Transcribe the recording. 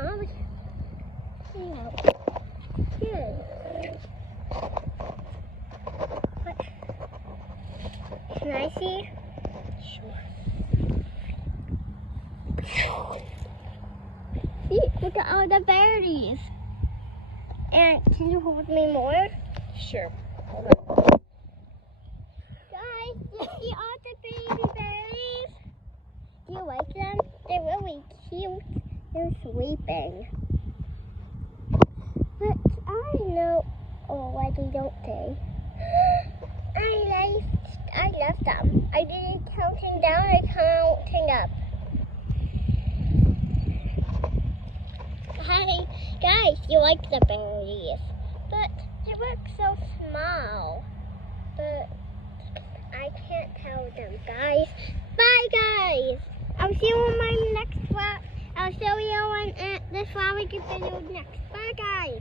Mom, yeah. Here. What? Can I see? Sure. See, look at all the berries. And can you hold me more? Sure. Guys, do you see all the baby berries? Do you like them? They're really cute. They're sleeping. But I know already, don't they? I love them. I didn't counting down, I counting up. Hi, guys, you like the berries, but they look so small. But I can't tell them, guys. Bye, guys. I'll see you on my next vlog. I'll show you on this flower video next. Bye, guys.